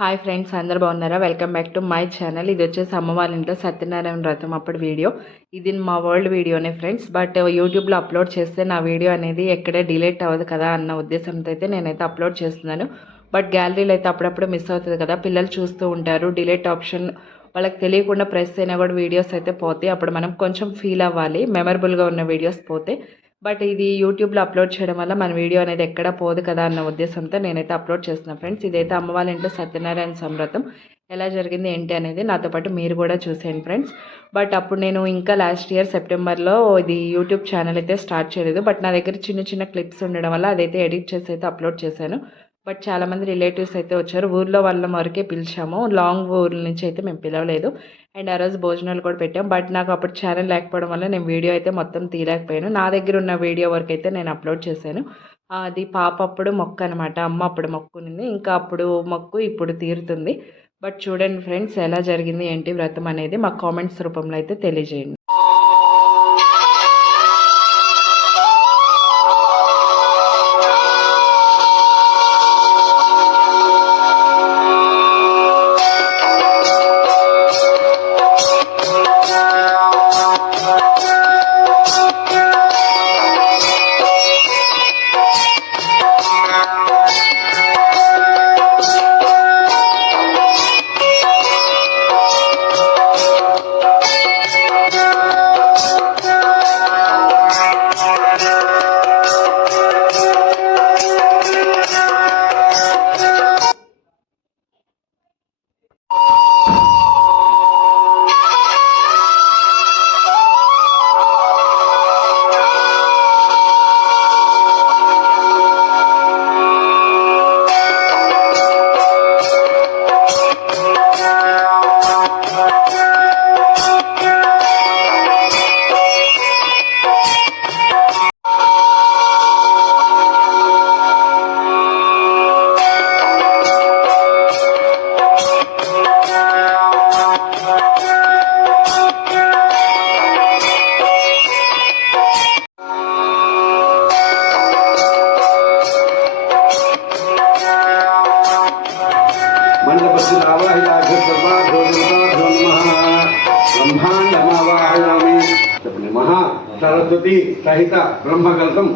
Hi friends, అందరు బాగున్నారా? Welcome back to my channel. ఇది వచ్చేసి అమ్మ వాళ్ళ ఇంట్లో సత్యనారాయణ వ్రతం అప్పుడు వీడియో. ఇది మా వరల్డ్ వీడియోనే ఫ్రెండ్స్. బట్ యూట్యూబ్లో అప్లోడ్ చేస్తే నా వీడియో అనేది ఎక్కడే డిలీట్ అవ్వదు కదా అన్న ఉద్దేశంతో అయితే నేనైతే అప్లోడ్ చేస్తున్నాను. బట్ గ్యాలరీలో అయితే అప్పుడప్పుడు మిస్ అవుతుంది కదా, పిల్లలు చూస్తూ ఉంటారు. డిలీట్ ఆప్షన్ వాళ్ళకి తెలియకుండా ప్రెస్ అయినా కూడా వీడియోస్ అయితే పోతాయి. అప్పుడు మనం కొంచెం ఫీల్ అవ్వాలి, మెమరబుల్గా ఉన్న వీడియోస్ పోతే. బట్ ఇది యూట్యూబ్లో అప్లోడ్ చేయడం వల్ల మన వీడియో అనేది ఎక్కడా పోదు కదా అన్న ఉద్దేశంతో నేనైతే అప్లోడ్ చేస్తున్నాను ఫ్రెండ్స్. ఇదైతే అమ్మ వాళ్ళ ఇంట్లో సత్యనారాయణ సంవ్రతం ఎలా జరిగింది ఏంటి అనేది నాతో పాటు మీరు కూడా చూసేయండి ఫ్రెండ్స్. బట్ అప్పుడు నేను ఇంకా లాస్ట్ ఇయర్ సెప్టెంబర్లో ఇది యూట్యూబ్ ఛానల్ అయితే స్టార్ట్ చేయలేదు. బట్ నా దగ్గర చిన్న చిన్న క్లిప్స్ ఉండడం వల్ల అదైతే ఎడిట్ చేసి అయితే అప్లోడ్ చేశాను. బట్ చాలామంది రిలేటివ్స్ అయితే వచ్చారు. ఊర్లో వాళ్ళ వరకే పిలిచాము, లాంగ్ ఊర్ల నుంచి అయితే మేము పిలవలేదు. అండ్ ఆ రోజు భోజనాలు కూడా పెట్టాం. బట్ నాకు అప్పుడు ఛానల్ లేకపోవడం వల్ల నేను వీడియో అయితే మొత్తం తీయలేకపోయాను. నా దగ్గర ఉన్న వీడియో వరకు అయితే నేను అప్లోడ్ చేశాను. అది పాప అప్పుడు మొక్కు అనమాట, అమ్మ అప్పుడు మొక్కునింది. ఇంకా అప్పుడు మొక్కు ఇప్పుడు తీరుతుంది. బట్ చూడండి ఫ్రెండ్స్, ఎలా జరిగింది ఏంటి వ్రతం అనేది మాకు కామెంట్స్ రూపంలో అయితే తెలియజేయండి. మహా సరస్వతి సహిత బ్రహ్మకల్పం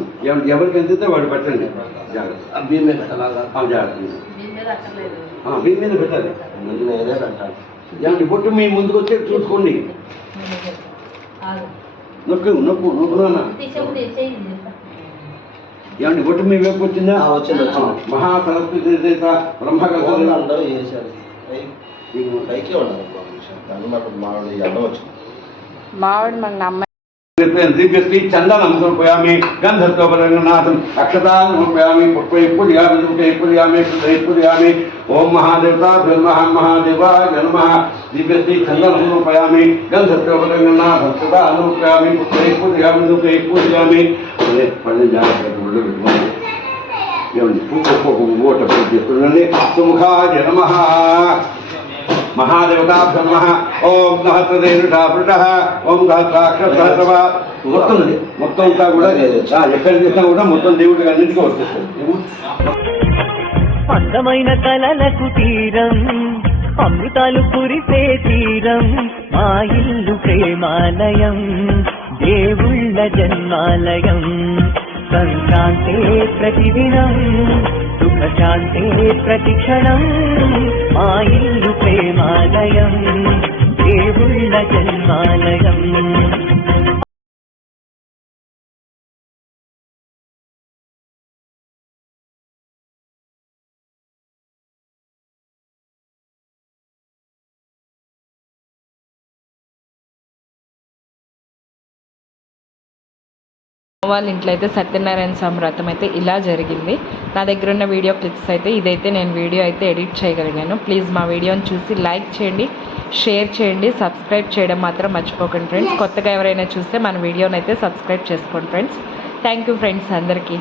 ఎవరికి అందితే వాడు పెట్టండి. బియ్యం మీద పెట్టాలి. ఏమండి బొట్టు మీ ముందుకు వచ్చే చూసుకోండి. నొక్కు నొక్కు నొక్కునా. ఏమండి బొట్టు మీ వైపు వచ్చిందా? వచ్చింది. మహా సరస్వతి సహిత బ్రహ్మకల్పం అందరూ చేశారు. పైకి ఉన్నారు మామిడి ఎండ వచ్చింది. మావిడి మన అమ్మ దివ్యశ్రీ చందనం సమర్పయామి, గంధర్వరంగనాథం అక్షతాన్ సమర్పయామి, పుష్పైపుర్యామి, దుఃఖైపుర్యామి, శుద్ధైపుర్యామి. ఓం మహాదేవతాభ్యో నమః, మహాదేవాయ నమః. దివ్యశ్రీ చందనం సమర్పయామి, గంధర్వరంగనాథం అక్షతాన్ సమర్పయామి, పుష్పైపుర్యామి, దుఃఖైపుర్యామి. పళ్ళని జాగ్రత్తగా ఒళ్ళు పెట్టుకోండి. ఏమండి ఓట పూజ చేస్తుండండి. సుముఖాయ నమః, మహాదేవతాభ్యో నమః. ఓం సహస్రదేనుషాపృషః, ఓం సహస్రాక్షరసహస్రవ. మొత్తం అంతా కూడా ఎక్కడ చేసినా కూడా మొత్తం దేవుడికి అన్నింటికీ వచ్చేస్తుంది. అందమైన కలలకు తీరం, అమృతాలు కురిసే తీరం, మా ఇల్లు ప్రేమాలయం, దేవుళ్ళ జన్మాలయం. సంక్రాంతే ప్రతిదినం, సుఖశాంతే ప్రతిక్షణం, మా ఇల్లు ప్రేమాలయం, దేవుళ్ళ జన్మాలయం. వాళ్ళ ఇంట్లో అయితే సత్యనారాయణ స్వామి వ్రతం అయితే ఇలా జరిగింది. నా దగ్గర ఉన్న వీడియో క్లిప్స్ అయితే ఇదైతే నేను వీడియో అయితే ఎడిట్ చేయగలిగాను. ప్లీజ్ మా వీడియోని చూసి లైక్ చేయండి, షేర్ చేయండి, సబ్స్క్రైబ్ చేయడం మాత్రం మర్చిపోకండి ఫ్రెండ్స్. కొత్తగా ఎవరైనా చూస్తే మన వీడియోని అయితే సబ్స్క్రైబ్ చేసుకోండి ఫ్రెండ్స్. థ్యాంక్ యూ ఫ్రెండ్స్ అందరికీ.